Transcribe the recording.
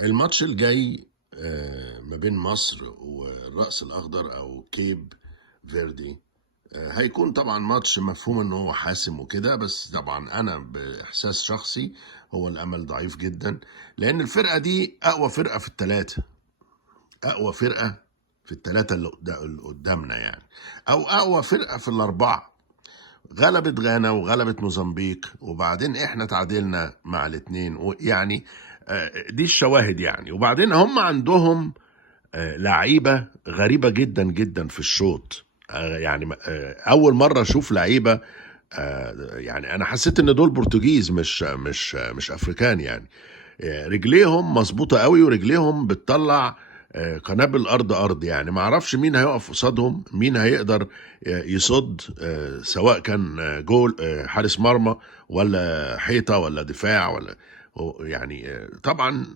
الماتش الجاي ما بين مصر والرأس الأخضر أو كيب فيردي. هيكون طبعا ماتش مفهوم ان هو حاسم وكده، بس طبعا انا باحساس شخصي هو الامل ضعيف جدا، لان الفرقه دي اقوى فرقه في الثلاثه، اقوى فرقه في الثلاثه اللي قدامنا يعني، او اقوى فرقه في الاربعه. غلبت غانا وغلبت موزمبيق، وبعدين احنا تعادلنا مع الاثنين يعني. دي الشواهد يعني. وبعدين هم عندهم لعيبه غريبه جدا جدا في الشوط. يعني اول مره اشوف لعيبه. يعني انا حسيت ان دول برتغيز، مش افريكان يعني. رجليهم مظبوطه قوي، ورجليهم بتطلع قنابل ارض ارض يعني. ما اعرفش مين هيقف قصادهم، مين هيقدر يصد، سواء كان جول، حارس مرمى، ولا حيطه، ولا دفاع، ولا يعني. طبعا